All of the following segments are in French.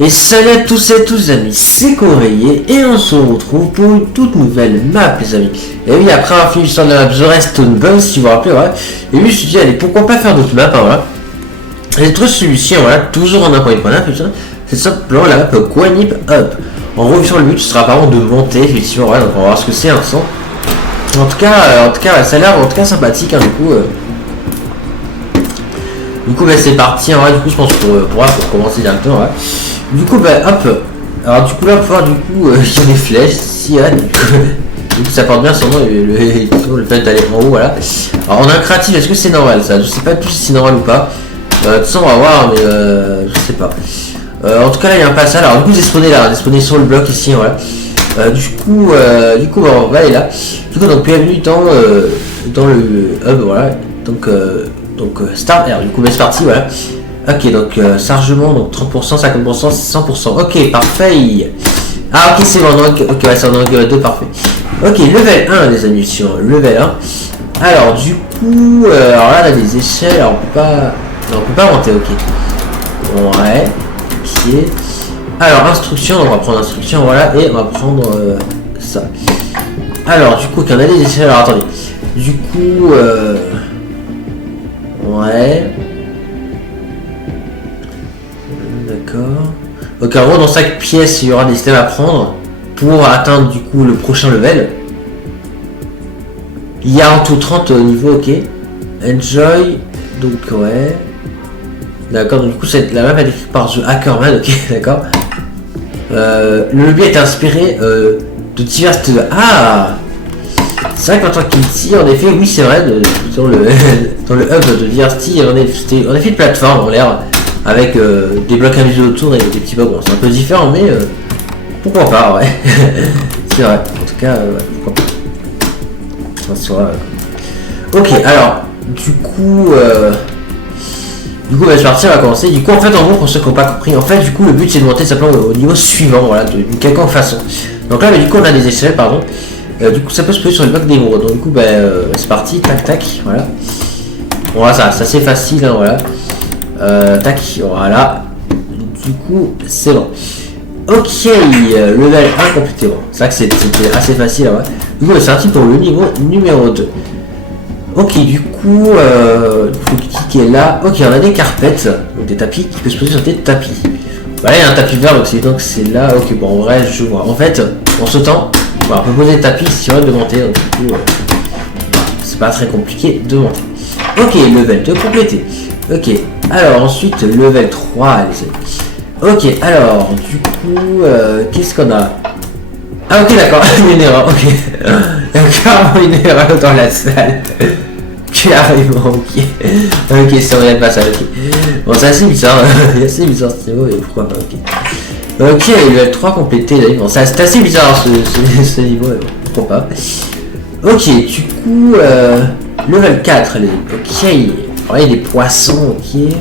Et salut à tous et à tous amis, c'est Coréier et on se retrouve pour une toute nouvelle map les amis. Et oui, après avoir fini sur la map The Redstone Buzz, si vous vous rappelez, voilà. Et oui, je me suis dit allez, pourquoi pas faire d'autres maps, hein, voilà. J'ai trouvé celui-ci, voilà, toujours en 1.1, putain. C'est simplement la map Guanip Up. En gros, sur le but, ce sera apparemment de monter, effectivement, voilà, donc on va voir ce que c'est un sang. En tout cas, ça a l'air en tout cas sympathique, hein, du coup. Bah, c'est parti, hein, ouais, du coup, je pense pour commencer directement, ouais. Du coup, bah, hop. Alors, du coup, là, on va pouvoir, du coup, il y a des flèches, ici, ouais, du coup, ça porte bien son nom, le fait d'aller en haut, voilà. Alors, on a un créatif, est-ce que c'est normal, ça? Je sais pas du tout si c'est normal ou pas. De toute façon, on va voir, mais je sais pas. En tout cas, là, il y a un passage. Alors, du coup, j'ai spawné là, j'ai spawné sur le bloc ici, voilà. Du coup, bah, on va aller là. Du coup, donc, bienvenue dans le hub, voilà. Donc, start. Alors, du coup, bah, c'est parti, voilà. Ok, donc chargement, donc 30%, 50%, 100%. Ok, parfait. Ah, ok, c'est bon. Ok, ouais, c'est en angle 2, parfait. Ok, level 1, les amis, sur level 1. Alors, du coup, alors là, on a des échelles. Alors, on peut pas monter, ok. Ouais, ok. Alors, instruction, on va prendre instruction, voilà, et on va prendre ça. Alors, du coup, on a des échelles. Alors, attendez. Du coup, ouais. D'accord. Donc en gros dans chaque pièce il y aura des systèmes à prendre pour atteindre du coup le prochain level. Il y a en tout 30 niveaux, ok. Enjoy. Donc ouais. D'accord, donc du coup la map est écrite par The Hackerman, ok, d'accord. Le lobby est inspiré de divers... Ah, c'est vrai qu'en tant qu'outil, en effet, oui c'est vrai, dans le hub de Diversity, on a fait de plateforme en l'air. Avec des blocs invisibles autour et des petits bugs. Bon, c'est un peu différent, mais pourquoi pas, ouais. C'est vrai, en tout cas, ouais, pourquoi pas. Ça sera, ok, alors, du coup, bah, c'est parti, on va commencer. Du coup, en fait, en gros, pour ceux qui n'ont pas compris, en fait, du coup, le but c'est de monter simplement au niveau suivant, voilà, d'une quelconque façon. Donc là, mais, du coup, on a des échelles, pardon. Du coup, ça peut se poser sur les blocs d'émeraude. Donc, du coup, bah, c'est parti, tac, tac, voilà. Bon, voilà, ça, c'est assez facile, hein, voilà. Tac, voilà. Du coup, c'est bon. Ok, level 1 complété. Bon, c'est vrai que c'était assez facile. Ouais. Du coup, c'est parti pour le niveau numéro 2. Ok, du coup, il faut cliquer là. Ok, on a des carpettes, donc des tapis qui peuvent se poser sur des tapis. Voilà, il y a un tapis vert, donc c'est là. Ok, bon, en vrai, je vois. En fait, en sautant, voilà, on peut poser des tapis si on veut de monter. Donc, du coup, c'est pas très compliqué de monter. Ok, level 2 complété. Ok, alors ensuite level 3 les amis. Ok, alors du coup qu'est-ce qu'on a? Ah ok d'accord, une erreur, ok. Il y a carrément une erreur dans la salle. Carrément, ok. Ok, c'est vrai pas ça, ok. Bon c'est assez bizarre, c'est assez bizarre ce niveau et pourquoi pas, ok. Ok, level 3 complété, bon c'est assez bizarre ce niveau, pourquoi pas. Ok, du coup level 4 les amis, ok. Alors, il y a des poissons, ok.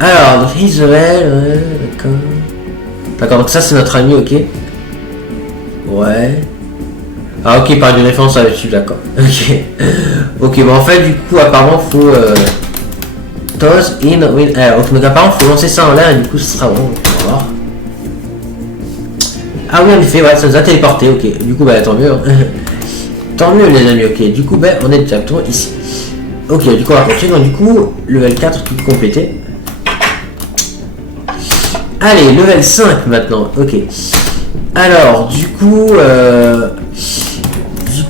Alors, donc Israël, d'accord. D'accord, donc ça c'est notre ami, ok. Ouais. Ah ok, par une référence à dessus, d'accord. Ok. Ok, bon en fait du coup apparemment faut toss in win air. Ok, donc apparemment faut lancer ça en l'air et du coup ce sera bon. On va voir. Ah oui en effet, ouais, ça nous a téléporté, ok. Du coup bah tant mieux. Hein. Tant mieux les amis, ok. Du coup bah on est directement ici. Ok, du coup on va continuer, donc du coup, level 4 tout complété. Allez, level 5 maintenant, ok. Alors, du coup,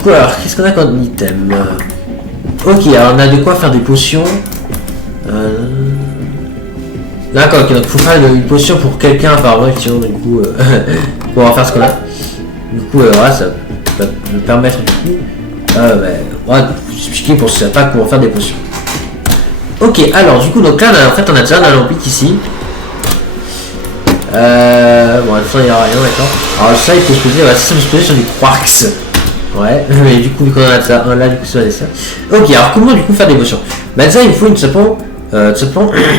alors, qu'est-ce qu'on a comme item? Ok, alors on a de quoi faire des potions. D'accord, ok, donc il faut faire une potion pour quelqu'un apparemment, effectivement, du coup, on va faire ce qu'on a. Du coup, voilà, ça va me permettre du coup, ouais, vous expliquer pour ceux qui savent pas comment faire des potions. Ok, alors du coup, donc là, en fait, on a déjà un alambic ici. Bon, à la fin, il n'y aura rien, d'accord. Alors ça, il peut se poser, ouais, ça peut se poser sur des quarks. Ouais, mais du coup, vu qu'on en a déjà un là, du coup, ça va être ça. Ok, alors comment du coup faire des potions? Bah, déjà, il faut tout simplement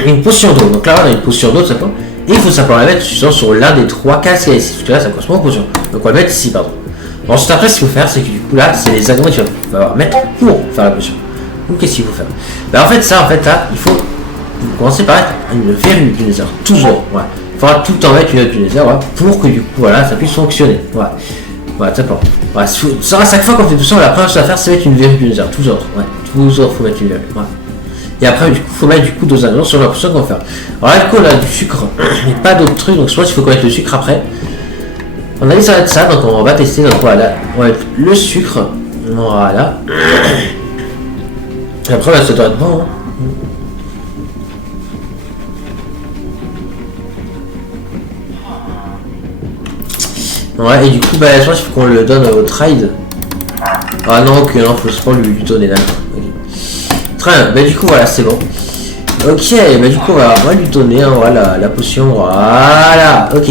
une potion d'eau. Donc là, on a une potion d'eau, tout simplement. Et il faut simplement la mettre sur l'un des 3 cases qu'il y a ici. Parce que là, ça correspond aux potions. Donc on va la mettre ici, pardon. Ensuite, après, ce qu'il faut faire, c'est que du coup, là, c'est les agréments qu'il va mettre pour faire la potion. Donc, qu'est-ce qu'il faut faire? Bah, en fait, ça, en fait, là, il faut vous commencez par être une verrue du Nether. Toujours. Ouais. Il faudra tout le temps mettre une autre du Nether, ouais, pour que du coup, voilà, ça puisse fonctionner. Ouais. Ouais, d'accord. Ouais, ça, à chaque fois qu'on fait tout ça, la première chose à faire, c'est mettre une verrue du Nether. Toujours. Ouais. Toujours, faut mettre une verrue. Ouais. Et après, du coup, faut mettre du coup 2 ingrédients sur la potion qu'on va faire. Alors là, du coup, on a du sucre. Mais pas d'autres trucs, donc je pense qu'il faut qu'on mette le sucre après. On a dit ça va être ça, donc on va tester. Donc voilà, on va mettre le sucre. Voilà. Et après, là, ça doit être bon. Hein. Ouais, et du coup, bah, je pense qu'il faut qu'on le donne au trade. Ah non, ok, non, faut pas lui donner là. Okay. Très bien, bah du coup, voilà, c'est bon. Ok, bah du coup, on va lui donner, hein, voilà, la potion. Voilà, ok.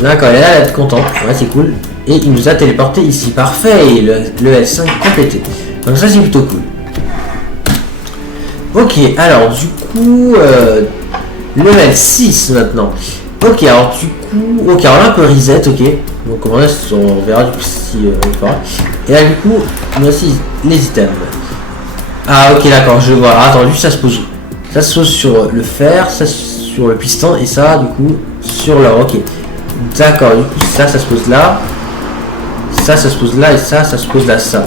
D'accord, elle a l'air d'être content. Ouais, c'est cool. Et il nous a téléporté ici. Parfait, et le L5 complété. Donc ça, c'est plutôt cool. Ok, alors du coup, level 6 maintenant. Ok, alors du coup, ok, alors là, on peut reset, ok. Donc on verra du coup si on fera. Et là, du coup, on a aussi les items. Ah, ok, d'accord, je vois. Ah, attends, lui, ça se pose où? Ça se pose sur le fer, ça sur le piston, et ça, du coup, sur l'or, ok. D'accord, du coup, ça se pose là. Ça se pose là, et ça se pose là, ça.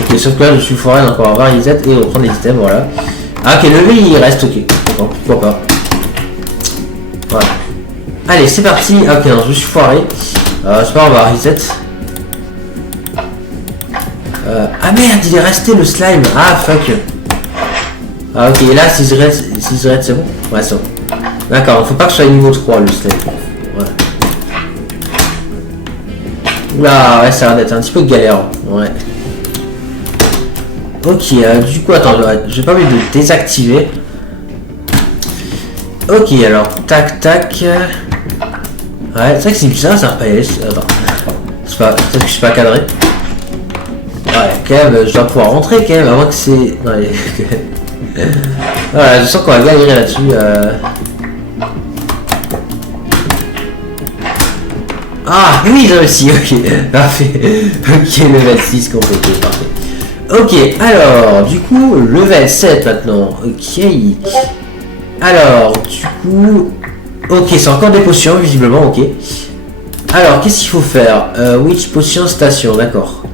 Ok, sauf que là, je suis foiré, donc on va avoir reset et reprendre les items, voilà. Ah, ok, le V, il reste, ok. Bon, pourquoi pas. Voilà. Allez, c'est parti. Ah, ok, non, je me suis foiré. C'est pas grave, on va reset. Ah merde, il est resté le slime. Ah, fuck. Ah, ok, et là, si je reste, c'est bon? Ouais, c'est bon. D'accord, faut pas que ce soit niveau 3 le slime. Ouais. Oula, ouais, ça a l'air d'être un petit peu galère. Ouais. Ok, du coup, attends, je vais pas envie de désactiver. Ok, alors, tac, tac. Ouais, c'est vrai que c'est bizarre, ça repère. Attends. C'est pas, peut-être que je suis pas cadré. Ouais, quand même, je dois pouvoir rentrer quand même, avant que c'est... Non, voilà, je sens qu'on va galérer là-dessus. Ah, oui, j'ai réussi, ok. Parfait. Ok, level 6 complété, parfait. Ok, alors, du coup, level 7 maintenant. Ok. Alors, du coup... Ok, c'est encore des potions, visiblement, ok. Alors, qu'est-ce qu'il faut faire? Witch potion station, d'accord.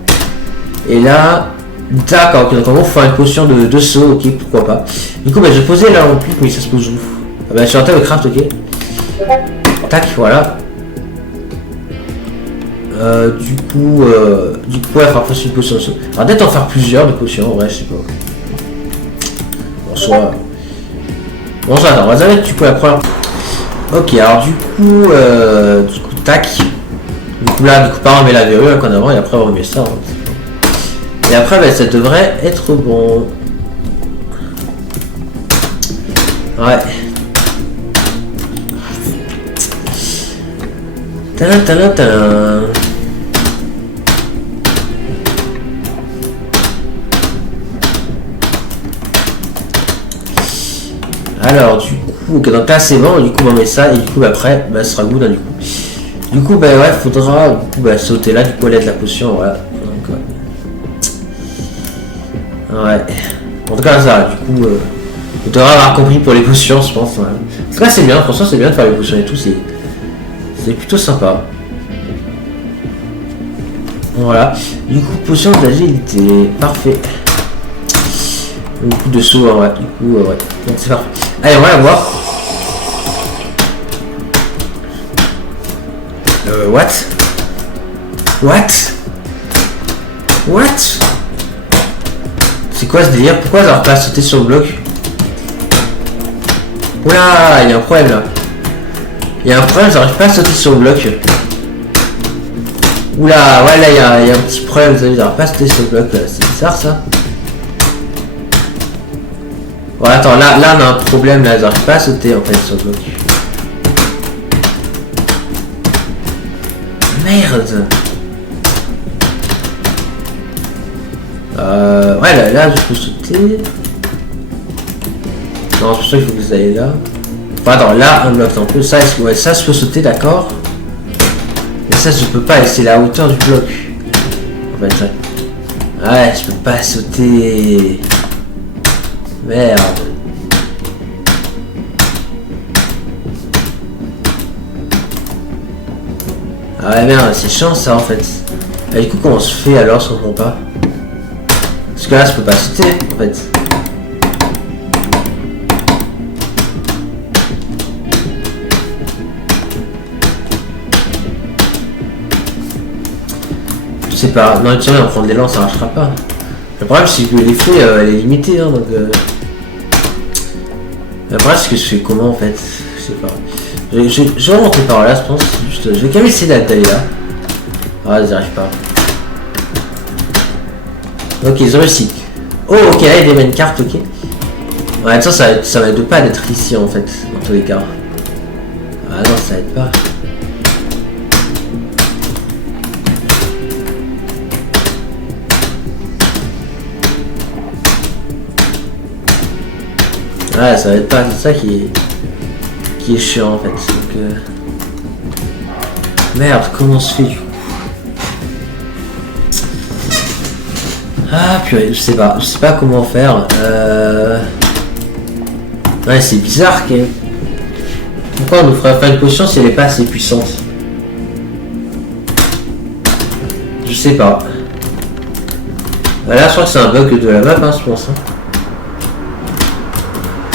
Et là... D'accord, ok, donc en gros, il faut faire une potion de saut, ok, pourquoi pas. Du coup, bah, je vais poser là en plus, mais ça se pose où? Ah, bah, sur un table craft, ok. Tac, voilà. Du coup, ouais, faire une potion de saut. Alors, peut-être en faire plusieurs de potions, ouais, je sais pas. Bon, soit... Bon, ça, attends, on va déjà mettre du coup la première... Ok, alors du coup, tac. Du coup, là, on met la verrue là, qu'on a avant, et après, on remet ça. Hein. Et après, bah, ça devrait être bon. Ouais. Tadam, tadam, tadam. Alors, du coup, ok, donc là c'est bon, du coup on met ça, et du coup après, bah, ce sera good, hein, du coup. Du coup, bah ouais, faudra du coup, bah, sauter là, du coup, aller de la potion, voilà. Donc, ouais. En tout cas, ça, du coup, vous devrez avoir compris pour les potions, je pense. Ouais. En tout cas, c'est bien, franchement, c'est bien de faire les potions et tout, c'est plutôt sympa. Voilà. Du coup, potion d'agilité, parfait. Beaucoup de saut, ouais, du coup, ouais. Donc, c'est parfait. Allez, on va la voir. What? C'est quoi ce délire? Pourquoi j'arrive pas à sauter sur le bloc? Oula, il y a un problème là. Il y a un problème, j'arrive pas à sauter sur le bloc. Oula, ouais, là, il y a un petit problème, j'arrive pas à sauter sur le bloc. C'est bizarre ça. Bon, attends, là, on a un problème, là, j'arrive pas à sauter en fait sur le bloc. Merde. Ouais, là, je peux sauter. Non, c'est pour ça qu'il faut que vous ayez là. Enfin, attends, là, un bloc en plus. Ça, ouais, ça, je peux sauter, d'accord. Mais ça, je peux pas, et c'est la hauteur du bloc. En fait, ouais, je peux pas sauter. Merde. Ah ouais merde, c'est chiant ça en fait. Et du coup comment on se fait alors si on comprend pas? Parce que là je peux pas sauter en fait. Je sais pas, non tu sais, on prend de l'élan ça marchera pas. Le problème c'est que l'effet elle est limitée hein, donc le problème c'est que je fais comment en fait? Je sais pas. Je vais remonter par là je pense. Je vais quand même essayer d'aller là. Ah j'y arrive pas. Ok, ils ont réussi. Oh ok, là il y a des main cartes, ok. Ouais ça va être pas d'être ici en fait, dans tous les cas. Ah non ça aide pas. Ouais ça va être pas, c'est ça qui est chiant en fait. Donc, merde, comment on se fait du coup? Ah purée, je sais pas comment faire. Ouais c'est bizarre pourquoi on nous ferait faire une potion si elle est pas assez puissante? Je sais pas. Là je crois que c'est un bug de la map hein, je pense. Hein.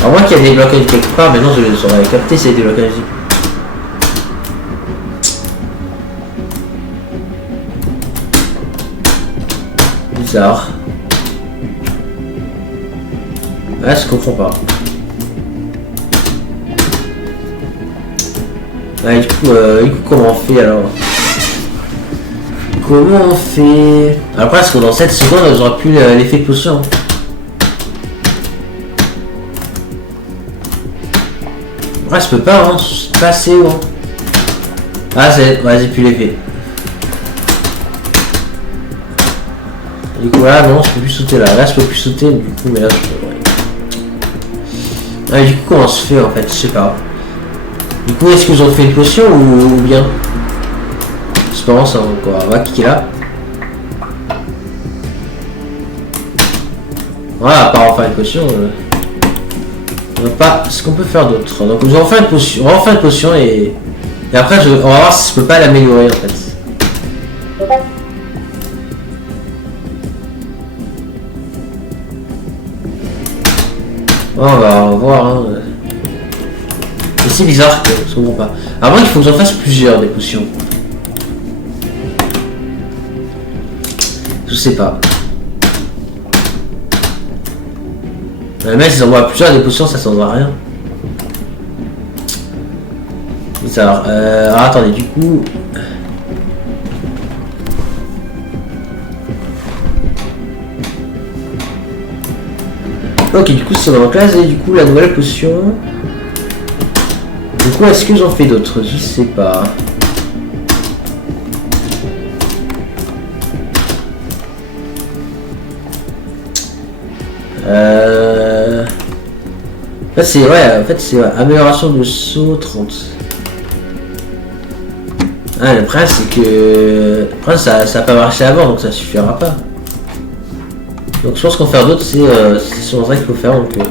À moins qu'il y a des blocages quelque part, maintenant je les aurais capté s'il y a des blocages. Bizarre. Ouais, je comprends pas. Ouais, du coup, comment on fait alors? Comment on fait? Après, parce que dans 7 secondes, j'aurai plus l'effet de potion. Ouais, je peux pas, hein. C'est pas assez haut. Hein. Ah, c'est. Ouais, j'ai plus l'effet. Du coup, là, non, je peux plus sauter là. Là, je peux plus sauter, du coup, mais là, je peux. Ouais. Ouais, du coup, comment on se fait en fait? Je sais pas. Du coup, est-ce qu'ils ont fait une potion ou bien? Je pense, hein, quoi. On va cliquer là. Voilà, à part en faire une potion. On va pas. Ce qu'on peut faire d'autre. Donc, on va en faire une potion. On va en faire une potion et après, on va voir si je peux pas l'améliorer en fait. Oh, on va voir. Hein. C'est bizarre que je comprends pas. À moins qu'il faut que j'en fasse plusieurs des potions. Je sais pas. Mais si j'envoie plusieurs des potions, ça s'en va rien. Bizarre. Alors attendez, du coup. Ok, du coup c'est dans la classe et du coup la nouvelle potion. Du coup est-ce que j'en fais d'autres? Je sais pas. En fait c'est amélioration de saut 30. Ah le problème c'est que. Après ça a pas marché avant donc ça suffira pas. Donc je pense qu'en faire d'autres c'est sur ça qu'il faut faire donc ouais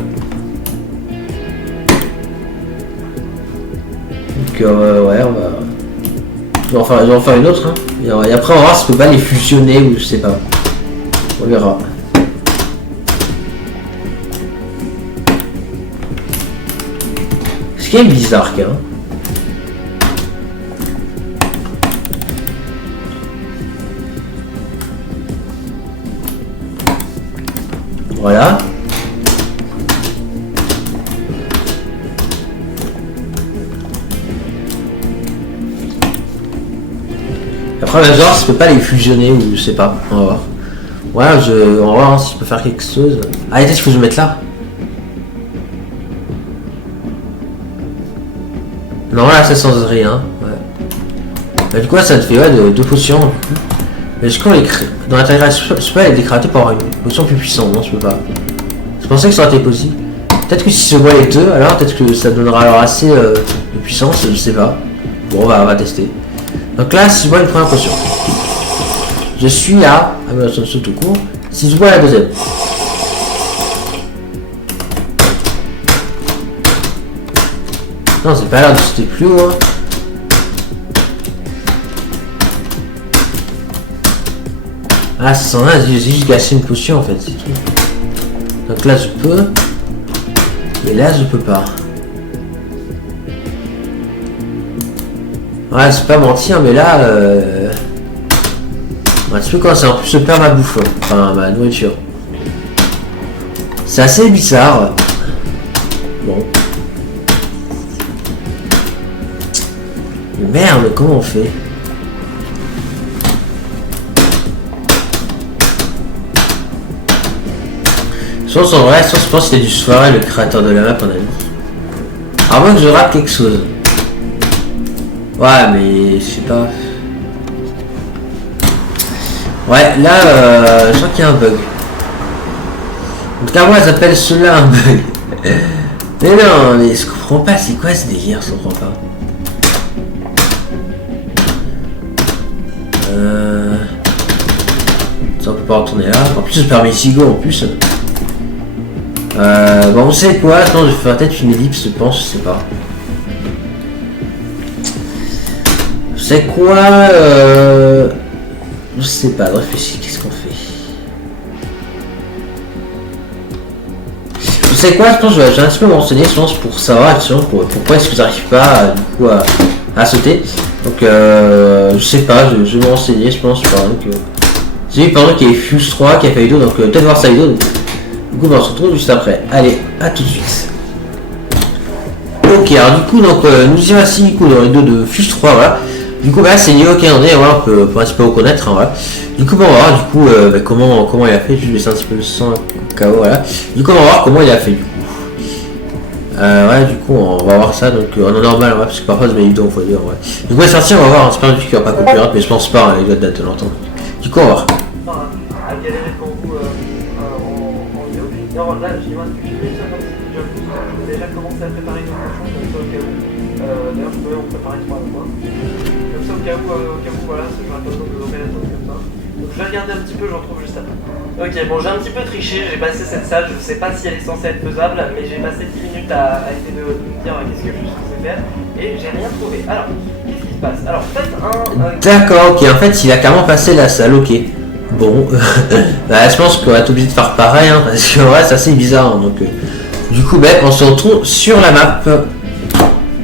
on va. Je vais en faire une autre hein. Et après on va voir si je peux pas les fusionner ou je sais pas. On verra. Ce qui est bizarre quand même. Voilà. Après, on va voir si je peux pas les fusionner ou je sais pas. On va voir. Ouais, on va voir si je peux faire quelque chose. Ah, est-ce que je vais mettre là? Non, là, ça sent rien. Ouais. Bah, du coup, là, ça te fait deux potions. Mais je crois dans l'intégration, je peux pas les décrater pour avoir une potion plus puissante. Non, je peux pas. Je pensais que ça aurait été possible. Peut-être que si je bois les deux, alors peut-être que ça donnera alors assez de puissance, je sais pas. Bon, on va tester. Donc là, si je bois une première potion, je suis à amélioration de saut tout court. Si je bois la deuxième, non, c'est pas l'air de sauter plus haut. Hein. Ah, 101, j'ai juste gâché une potion en fait, c'est tout. Donc là je peux. Et là je peux pas. Ouais, c'est pas mentir, mais là. Un petit peu quand c'est en plus je perds ma bouffe, enfin ma nourriture. C'est assez bizarre. Bon. Mais merde, comment on fait? Je pense en vrai, je pense que c'est du soirée le créateur de la map, on a dit. À moins que je rate quelque chose. Ouais, mais je sais pas. Ouais, là, je crois qu'il y a un bug. En tout cas, moi, j'appelle cela un bug. Mais non, mais je comprends pas, c'est quoi ce délire, je comprends pas. Ça, on peut pas retourner là. En plus, je perds mes cigots en plus. Bon, vous savez quoi? Attends, je vais faire peut-être une ellipse, je pense, je sais pas. Vous savez quoi? Je sais pas, je réfléchis, qu'est-ce qu'on fait? Vous savez quoi? Je pense que je vais un petit peu m'enseigner, je pense, pour savoir pourquoi est-ce que j'arrive pas du coup à sauter. Donc je sais pas, je vais m'enseigner, je pense, par exemple que. J'ai vu par exemple qu'il y avait Fuse 3 qui a fait vidéo, donc peut-être voir sa vidéo. Donc, du coup on se retrouve juste après. Allez, à tout de suite. Ok, alors du coup donc nous y voici du coup dans les deux de Fuse 3, voilà. Du coup bah c'est Neo qui en est, voilà, on peut un petit peu reconnaître, hein, voilà. Du coup on va voir du coup comment il a fait, je vais laisser un petit peu le sang au cas où, voilà. Du coup on va voir comment il a fait du coup. Ouais du coup on va voir ça, donc en normal, ouais, parce que parfois je mets vidéo en fois deux, ouais. Du coup c'est sorti, on va voir, j'espère qu'il n'y aura pas copyright, mais je pense pas, hein, les autres datent de longtemps. Du coup on va voir. À galérer pour vous en vidéo. Non, là, j'ai fait ça comme si j'avoue, déjà commencé à préparer nos prochains, comme ça au cas où. D'ailleurs, je peux en préparer 3 à moi. Comme ça, au cas où, voilà, j'aurais pas besoin de l'opération comme ça. Donc, je vais regarder un petit peu, je retrouve juste après. Ok, bon, j'ai un petit peu triché, j'ai passé cette salle, je sais pas si elle est censée être faisable, mais j'ai passé 10 minutes à essayer de me dire qu'est-ce que je suis censé faire, et j'ai rien trouvé. Alors, qu'est-ce qui se passe? Alors, faites D'accord, ok, en fait il a carrément passé la salle, ok. Bon, bah, je pense qu'on va être obligé de faire pareil, hein, parce que ouais, c'est assez bizarre. Hein, donc, du coup, ben, on se retrouve sur la map.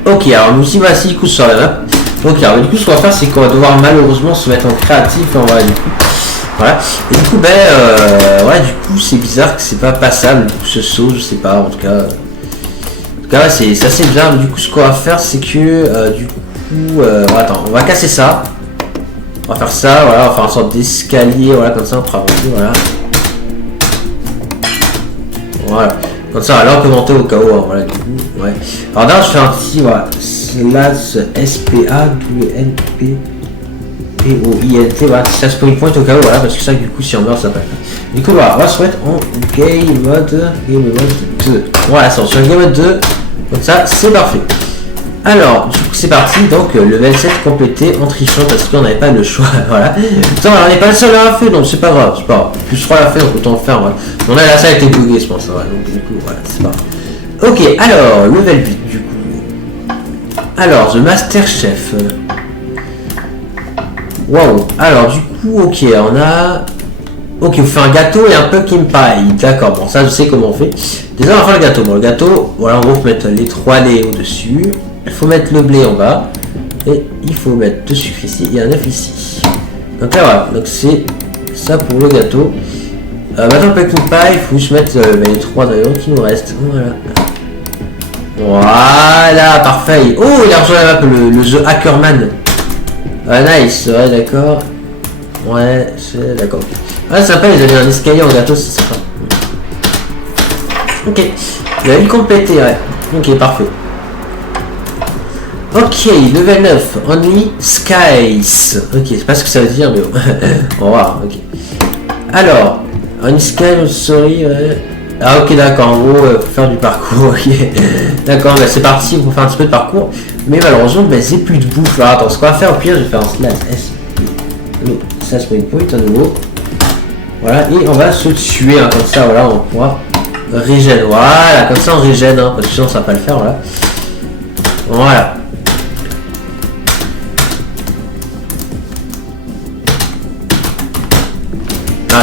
Ok, alors nous y voici du coup sur la map. Donc, alors, du coup, ce qu'on va faire, c'est qu'on va devoir malheureusement se mettre en créatif. On va, du coup, voilà. Et du coup, ben, ouais, du coup, c'est bizarre que c'est pas passable. Du coup, ce saut, je sais pas, en tout cas. Ouais, c'est assez bizarre. Du coup, ce qu'on va faire, c'est que, du coup, attends, on va casser ça. On va faire ça, voilà, on va faire une sorte d'escalier, voilà, comme ça on pourra monter, voilà. Voilà, comme ça, là on peut monter au cas où, hein, voilà, du coup, ouais. Alors là, je fais un petit, voilà, slash SPA-WNP-POINT, voilà, ça se point au cas où, voilà, parce que ça, du coup, si on meurt, ça peut être. Du coup, voilà, on va se mettre en game mode 2. Voilà, c'est sur game mode 2, comme ça, c'est parfait. Alors, du coup, c'est parti, donc level 7 complété en trichant parce qu'on n'avait pas le choix, voilà. Attends, on n'est pas le seul à l'avoir fait, donc c'est pas grave, c'est pas grave. Plus 3 l'a fait, donc autant le faire, voilà. On a la salle a été buggée, je pense, voilà, donc du coup, voilà, c'est pas grave. Ok, alors, level 8, du coup. Alors, The Master Chef. Waouh, alors, du coup, ok, on a... Ok, on fait un gâteau et un pumpkin pie, d'accord, bon, ça, je sais comment on fait. Déjà, on va faire le gâteau. Bon, le gâteau, voilà, on va mettre les 3 laits au-dessus. Il faut mettre le blé en bas. Et il faut mettre 2 sucres ici et un œuf ici. Donc là, voilà. Donc c'est ça pour le gâteau. Maintenant, le pumpkin pie, il faut juste mettre les 3 ingrédients qui nous restent. Voilà. Voilà, parfait. Oh, il a rejoint la map, le jeu Hackerman. Ah, nice. Ouais, d'accord. Ouais, c'est d'accord. Ah, c'est sympa, ils avaient un escalier en gâteau, c'est sympa. Ok. Il a une complété, ouais. Ok, parfait. Ok, level 9, Only Skies. Ok, c'est pas ce que ça veut dire, mais bon. On va voir, ok. Alors, Only Skies, sorry. Ah, ok, d'accord, en gros, faut faire du parcours, ok. D'accord, bah, c'est parti, on va faire un petit peu de parcours. Mais malheureusement, bah, c'est plus de bouffe. Alors, attends, ce qu'on va faire, au pire, je vais faire un slash S. Ça se met une point à nouveau. Voilà, et on va se tuer, hein, comme ça, voilà, on pourra régène. Voilà, comme ça, on régène, hein, parce que sinon, ça va pas le faire, voilà. Voilà.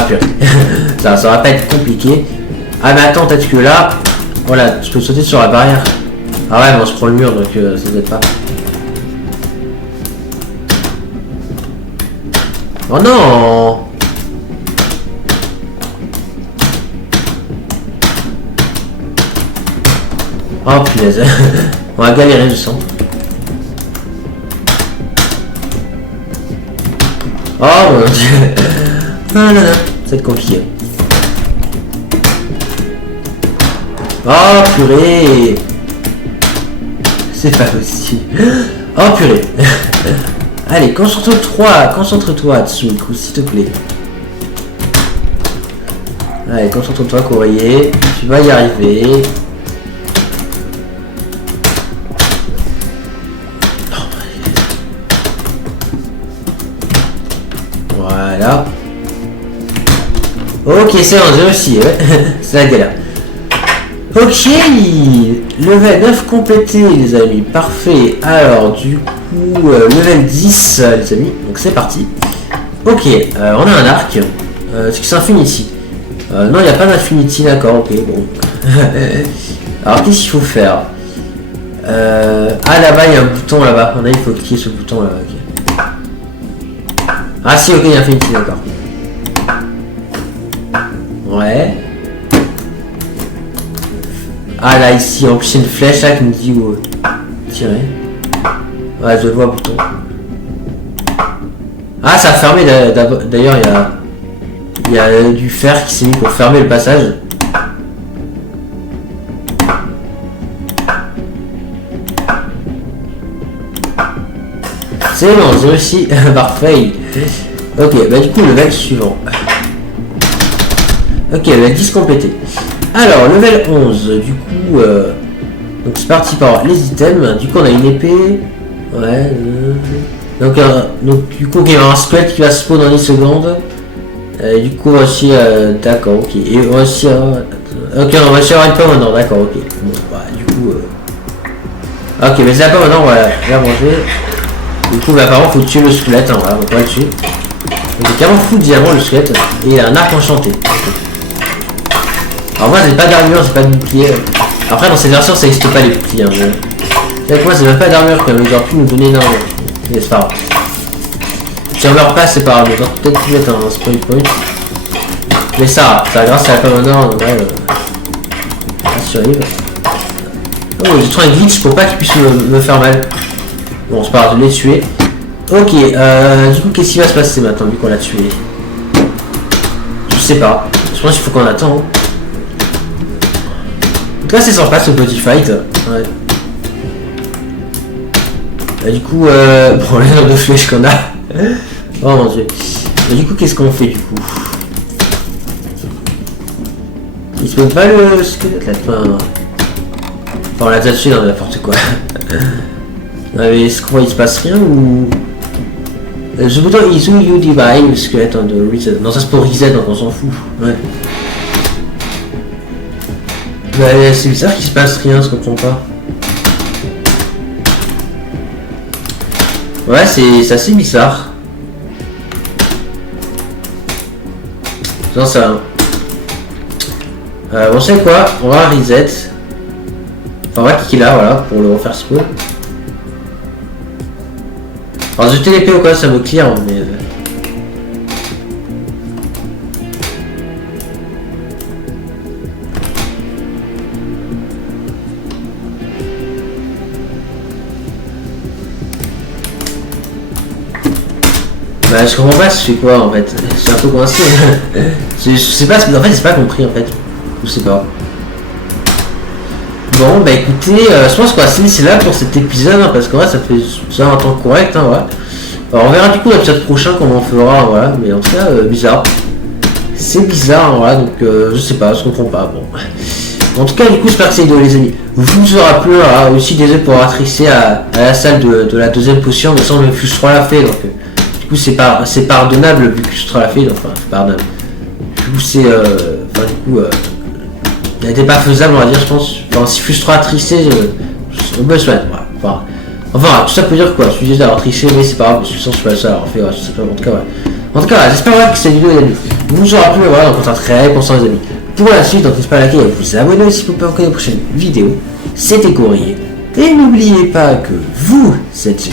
purée. Ça va pas être compliqué. Ah mais attends, peut-être que là, voilà, je peux sauter sur la barrière. Ah ouais, bon, je prends le mur, donc ça doit être pas. Oh non! Oh punaise. On va galérer, je sens. Oh mon dieu. Ah non, non, ça va être compliqué. Oh purée. C'est pas possible. Oh purée. Allez, concentre-toi, Tsumiku, s'il te plaît. Allez, concentre-toi, Courrier. Tu vas y arriver. Voilà. Ok, c'est en jeu aussi, ouais. C'est la galère. Ok, level 9 complété, les amis. Parfait. Alors, du coup, level 10, les amis. Donc, c'est parti. Ok, on a un arc. Est-ce que c'est Infinity? Non, il n'y a pas d'Infinity, d'accord. Ok, bon. Alors, qu'est-ce qu'il faut faire? Ah, là-bas, il y a un bouton là-bas. Il faut cliquer sur le bouton là. Okay. Ah, si, ok, il y a Infinity, d'accord. Ouais. Ah là ici en plus c'est une flèche là qui me dit où tirer. Ouais je vois bouton. Ah ça a fermé d'ailleurs il y a du fer qui s'est mis pour fermer le passage. C'est bon j'ai réussi. Parfait. Ok bah du coup level suivant. Ok level 10 complété. Alors, level 11, du coup, donc c'est parti par les items, du coup on a une épée, ouais, donc du coup il y a un squelette qui va se spawn dans 10 secondes, du coup on va aussi, d'accord, ok, et on va aussi, ok on va aussi avoir une pomme maintenant, d'accord, ok, bon, bah du coup, ok mais c'est la pomme maintenant, on va la manger, du coup bah par contre faut tuer le squelette, hein, voilà, on va le tuer, donc c'est carrément fou de diamant le squelette, et il a un arc enchanté. Alors moi j'ai pas d'armure, j'ai pas de bouclier. Après dans cette version ça n'existe pas les boucliers. Hein, avec moi c'est même pas d'armure quand même, ils auraient pu nous donner énormément. Mais c'est pas grave. Si on meurt pas c'est pas grave, on va peut-être mettre un spawn point. Mais ça grâce à la pomme en or, ouais, ça survive. Oh j'ai trouvé un glitch pour pas qu'il puisse me faire mal. Bon c'est pas grave, je l'ai tué. Ok, du coup qu'est-ce qui va se passer maintenant vu qu'on l'a tué? Je sais pas, je pense qu'il faut qu'on attende. En tout cas c'est sympa ce petit fight. Ouais. Et du coup, bon le nombre de flèches qu'on a. Oh mon dieu. Et du coup qu'est-ce qu'on fait du coup? Il se peut pas le squelette là. Enfin on l'a déjà tué dans n'importe quoi. Mais est-ce qu'on voit il se passe rien ou... The button is who you divide le squelette on the reset. Non ça c'est pour reset donc on s'en fout. Ouais. Bah, c'est bizarre qu'il se passe rien, je comprends pas. Ouais, c'est assez bizarre. J'en sais rien. Bon, c'est quoi? On va reset. Enfin, on va cliquer là, voilà, pour le refaire spawn. Alors, jeter l'épée ou quoi, ça me clear, mais. Bah je comprends pas je fais quoi en fait, je suis un peu coincé. je sais pas, en fait j'ai pas compris en fait, je sais pas. Bon bah écoutez, je pense qu'on va se laisser là pour cet épisode hein, parce qu'en vrai ça fait déjà un temps correct hein, voilà. Alors on verra du coup l'épisode prochain comment on fera, voilà, mais en tout cas bizarre. C'est bizarre hein, voilà, donc je sais pas, je comprends pas, bon. En tout cas du coup j'espère que c'est vidéo les amis vous aura plu, voilà, aussi désolé pour avoir tricé à la salle de la deuxième potion, mais sans le Fuse 3 l'a fait donc... Du coup c'est pardonnable vu que je te l'a fait, enfin c'est pardonnable. Du coup c'est enfin du coup il n'était pas faisable on va dire je pense. Enfin si Frustra a triché on peut se mettre, voilà. Enfin tout ça peut dire quoi, je suis désolé d'avoir triché mais c'est pas grave, je suis pas le seul à avoir fait, ouais, je sais pas en tout cas ouais. En tout cas j'espère que cette vidéo vous aurez pu me voir dans un très constant les amis. Pour la suite, donc n'hésitez pas à liker et à vous abonner aussi pour pas manquer les prochaines vidéos. C'était Courrier. Et n'oubliez pas que vous êtes